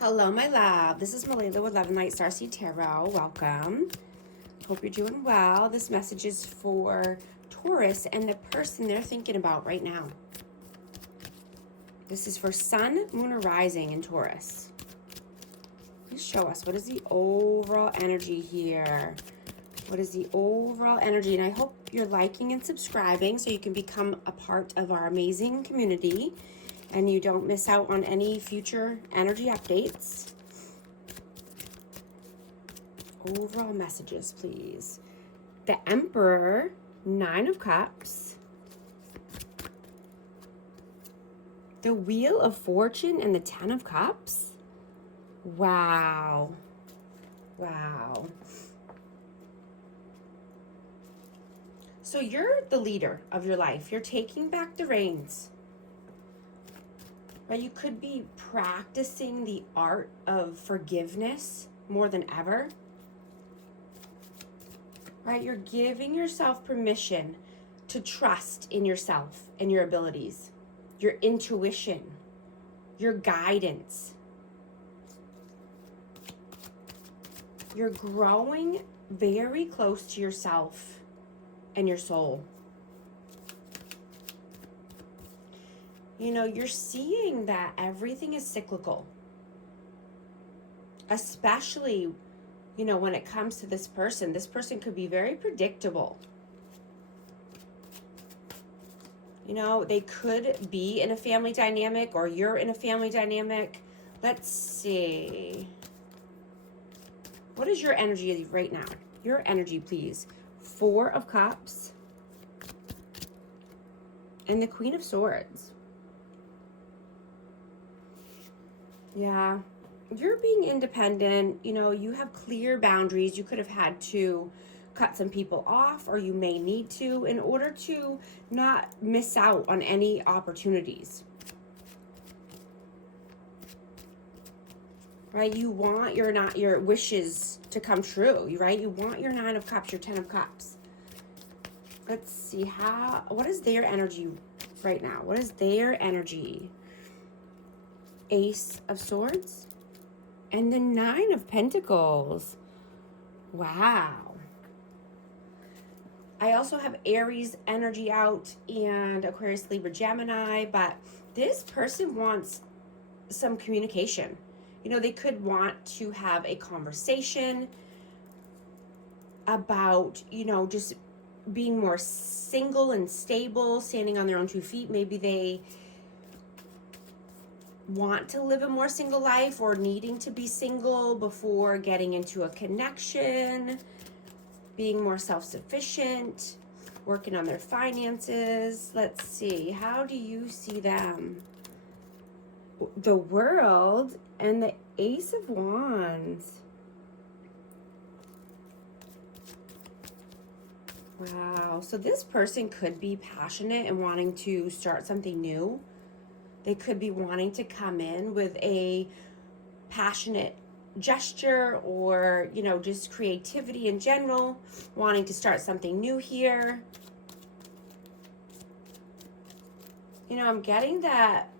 Hello, my love. This is Malayla with Love and Light Starseed Tarot. Welcome. Hope you're doing well. This message is for Taurus and the person they're thinking about right now. This is for Sun, Moon, or Rising in Taurus. Please show us, what is the overall energy here? What is the overall energy? And I hope you're liking and subscribing so you can become a part of our amazing community and you don't miss out on any future energy updates. Overall messages, please. The Emperor, 9 of Cups. The Wheel of Fortune and the 10 of Cups. Wow. Wow. So you're the leader of your life. You're taking back the reins. Right? You could be practicing the art of forgiveness more than ever. Right? You're giving yourself permission to trust in yourself and your abilities, your intuition, your guidance. You're growing very close to yourself and your soul. You know, you're seeing that everything is cyclical, especially, you know, when it comes to this person. This person could be very predictable. You know, they could be in a family dynamic, or you're in a family dynamic. Let's see. What is your energy right now? Your energy, please. 4 of Cups and the Queen of Swords. Yeah, you're being independent. You know, you have clear boundaries. You could have had to cut some people off, or you may need to, in order to not miss out on any opportunities. Right? You want your wishes to come true, right? You want your 9 of Cups, your 10 of Cups. Let's see, what is their energy right now? What is their energy? Ace of Swords and the 9 of Pentacles. Wow. I also have Aries energy out and Aquarius, Libra, Gemini, but this person wants some communication. You know, they could want to have a conversation about, you know, just being more single and stable, standing on their own 2 feet. Maybe they want to live a more single life, or needing to be single before getting into a connection, being more self-sufficient, working on their finances. Let's see, how do you see them? The World and the Ace of Wands. Wow, so this person could be passionate and wanting to start something new. They could be wanting to come in with a passionate gesture, or, you know, just creativity in general, wanting to start something new here. You know, I'm getting that,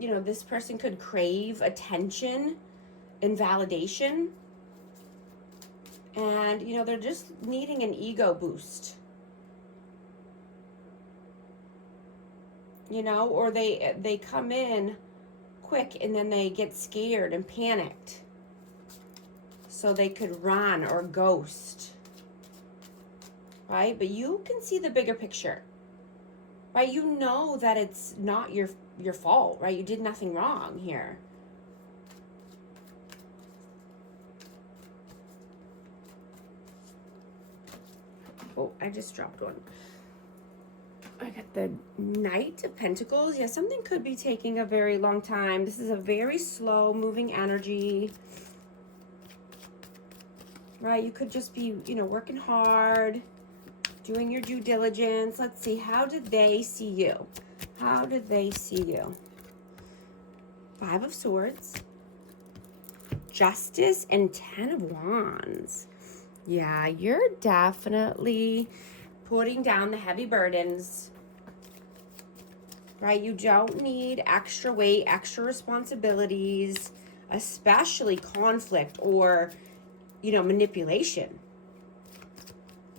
you know, this person could crave attention and validation. And, you know, they're just needing an ego boost. You know, or they come in quick and then they get scared and panicked, so they could run or ghost, right? But you can see the bigger picture, right? You know that it's not your fault, right? You did nothing wrong here. Oh, I just dropped one. I got the Knight of Pentacles. Yeah, something could be taking a very long time. This is a very slow moving energy. Right? You could just be, you know, working hard, doing your due diligence. Let's see, how did they see you? How did they see you? 5 of Swords, Justice, and 10 of Wands. Yeah, you're definitely putting down the heavy burdens. Right? You don't need extra weight, extra responsibilities especially conflict or, manipulation.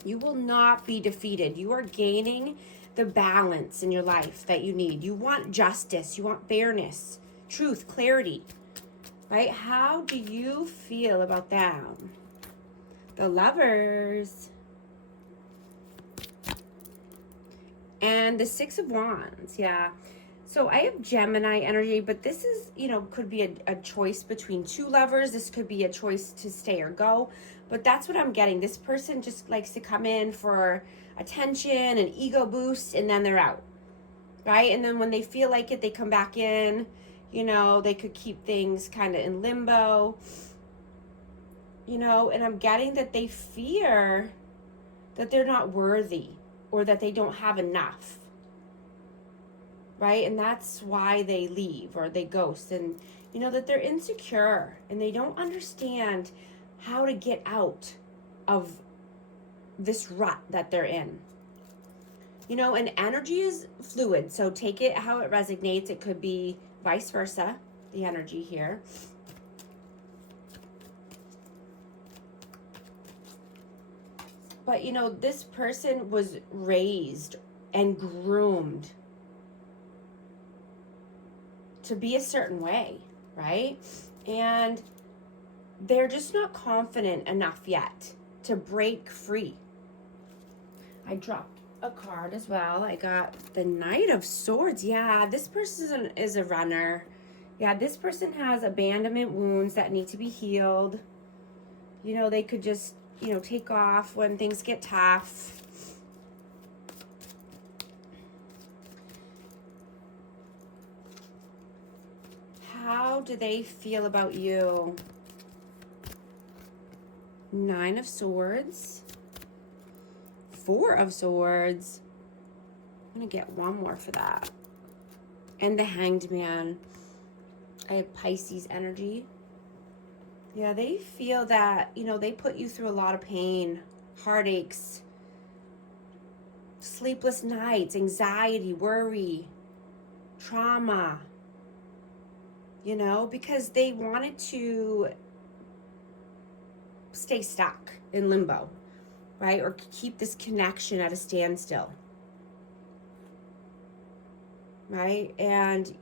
You will not be defeated. You are gaining the balance in your life that you need. You want justice. You want fairness, truth, clarity, right? How do you feel about them? The Lovers. And the Six of Wands, yeah. So I have Gemini energy, but this is, could be a choice between two lovers. This could be a choice to stay or go. But that's what I'm getting. This person just likes to come in for attention and ego boost, and then they're out, right? And then when they feel like it, they come back in. They could keep things kind of in limbo. And I'm getting that they fear that they're not worthy or that they don't have enough. Right? And that's why they leave or they ghost, and that they're insecure and they don't understand how to get out of this rut that they're in. And energy is fluid, so take it how it resonates. It could be vice versa, the energy here. But this person was raised and groomed to be a certain way, right? And they're just not confident enough yet to break free. I dropped a card as well. I got the Knight of Swords. Yeah, this person is a runner. Yeah, this person has abandonment wounds that need to be healed. They could just, take off when things get tough. How do they feel about you? Nine of Swords. Four of Swords. I'm going to get one more for that. And the Hanged Man. I have Pisces energy. Yeah, they feel that, they put you through a lot of pain, heartaches, sleepless nights, anxiety, worry, trauma. Because they wanted to stay stuck in limbo, right? Or keep this connection at a standstill, right? And,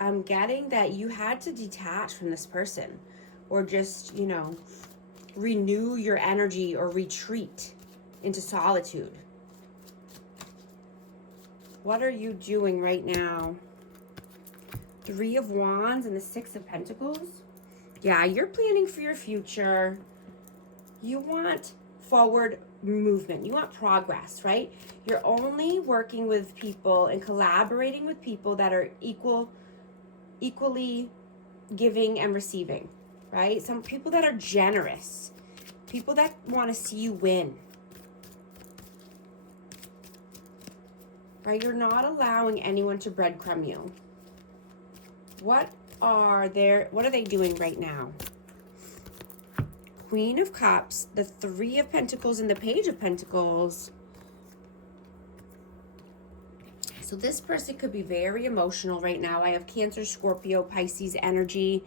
I'm getting that you had to detach from this person or just, renew your energy or retreat into solitude. What are you doing right now? Three of Wands and the Six of Pentacles. Yeah, you're planning for your future. You want forward movement. You want progress, right? You're only working with people and collaborating with people that are equally giving and receiving, right? Some people that are generous. People that want to see you win. Right? You're not allowing anyone to breadcrumb you. What are they doing right now? Queen of Cups, the Three of Pentacles, and the Page of Pentacles. So this person could be very emotional right now. I have Cancer, Scorpio, Pisces energy.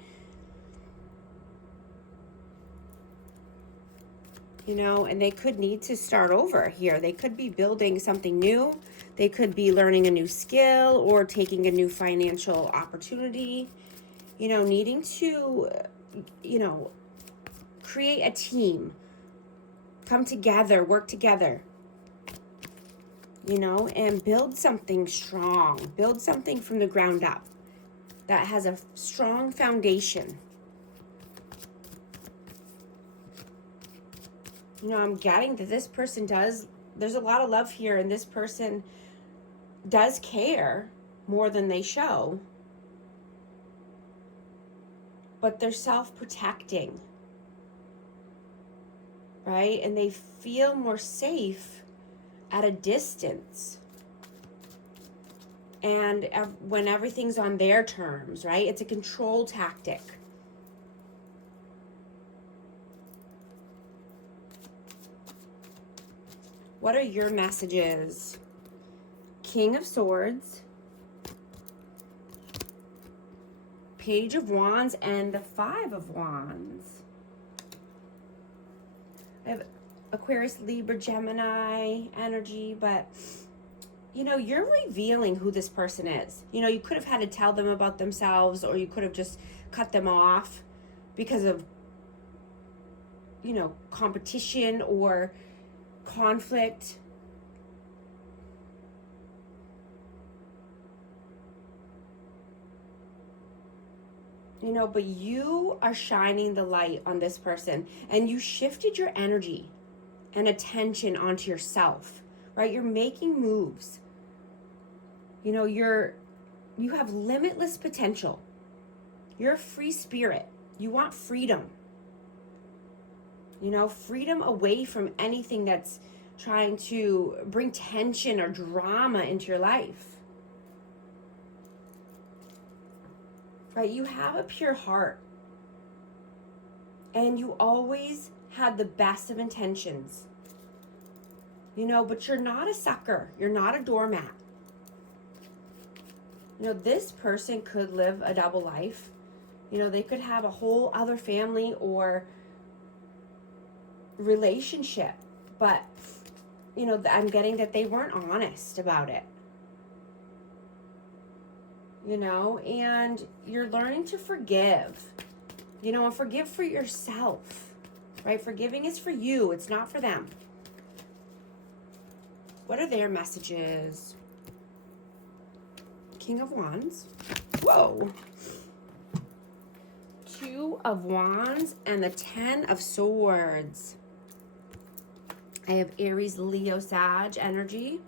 And they could need to start over here. They could be building something new. They could be learning a new skill or taking a new financial opportunity. Needing to, create a team. Come together, work together. And build something strong. Build something from the ground up that has a strong foundation. I'm getting that this person there's a lot of love here, and this person does care more than they show. But they're self-protecting, right? And they feel more safe at a distance. And when everything's on their terms, right? It's a control tactic. What are your messages? King of Swords. Page of Wands and the Five of Wands. I have Aquarius, Libra, Gemini energy, but you know, you're revealing who this person is. You know, you could have had to tell them about themselves, or you could have just cut them off because of, you know, competition or conflict. You know, but you are shining the light on this person, and you shifted your energy and attention onto yourself, right? You're making moves. You know, you have limitless potential. You're a free spirit. You want freedom. You know, freedom away from anything that's trying to bring tension or drama into your life. Right? You have a pure heart. And you always had the best of intentions. You know, but you're not a sucker. You're not a doormat. You know, this person could live a double life. You know, they could have a whole other family or relationship. But, you know, I'm getting that they weren't honest about it. You know, and you're learning to forgive. You know, and forgive for yourself. Right? Forgiving is for you. It's not for them. What are their messages? King of Wands. Whoa. Two of Wands and the Ten of Swords. I have Aries, Leo, Sag energy.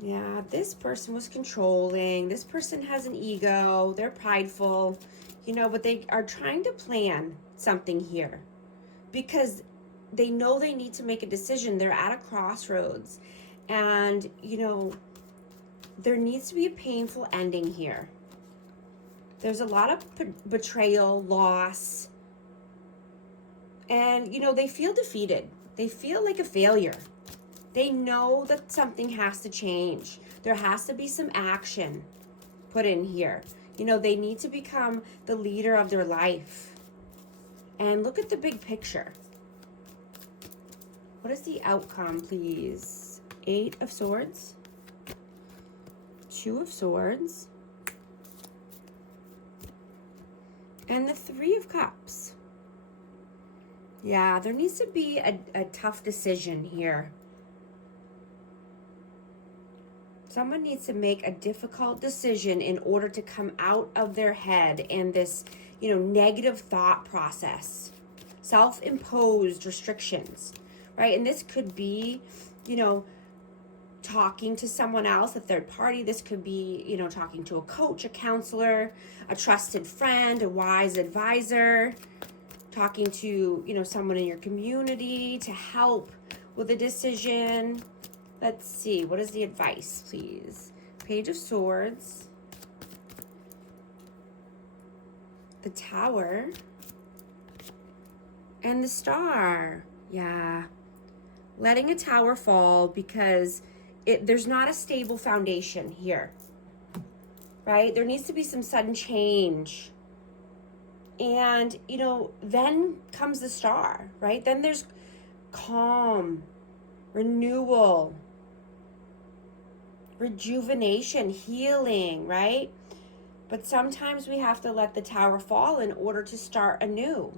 Yeah, this person was controlling. This person has an ego. They're prideful, you know, but they are trying to plan something here because they know they need to make a decision. They're at a crossroads, and, you know, there needs to be a painful ending here. There's a lot of betrayal, loss, and, you know, they feel defeated. They feel like a failure. They know that something has to change. There has to be some action put in here. You know, they need to become the leader of their life. And look at the big picture. What is the outcome, please? Eight of Swords. Two of Swords. And the Three of Cups. Yeah, there needs to be a tough decision here. Someone needs to make a difficult decision in order to come out of their head and this, you know, negative thought process, self-imposed restrictions, right? And this could be, you know, talking to someone else, a third party. This could be, you know, talking to a coach, a counselor, a trusted friend, a wise advisor, talking to, you know, someone in your community to help with a decision. Let's see, what is the advice, please? Page of Swords, the Tower, and the Star. Yeah, letting a tower fall because there's not a stable foundation here, right? There needs to be some sudden change. And, you know, then comes the Star, right? Then there's calm, renewal, rejuvenation, healing, right? But sometimes we have to let the tower fall in order to start anew,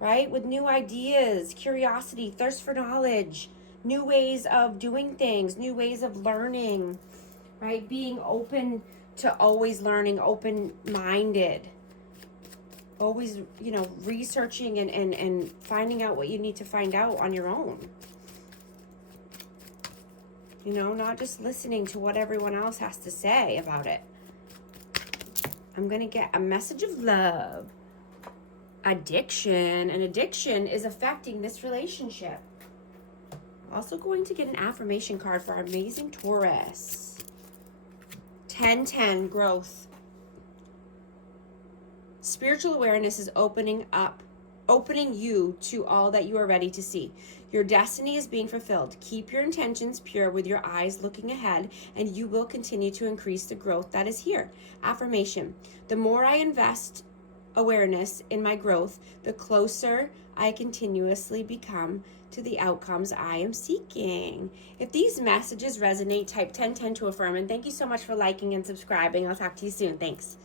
right? With new ideas, curiosity, thirst for knowledge, new ways of doing things, new ways of learning, right? Being open to always learning, open-minded, always, you know, researching and finding out what you need to find out on your own. You know, not just listening to what everyone else has to say about it. I'm going to get a message of love. Addiction. And addiction is affecting this relationship. I'm also going to get an affirmation card for our amazing Taurus. 10-10, growth. Spiritual awareness is opening up opening you to all that you are ready to see. Your destiny is being fulfilled. Keep your intentions pure with your eyes looking ahead, and you will continue to increase the growth that is here. Affirmation: the more I invest awareness in my growth, the closer I continuously become to the outcomes I am seeking. If these messages resonate, type 1010 to affirm. And thank you so much for liking and subscribing. I'll talk to you soon. Thanks.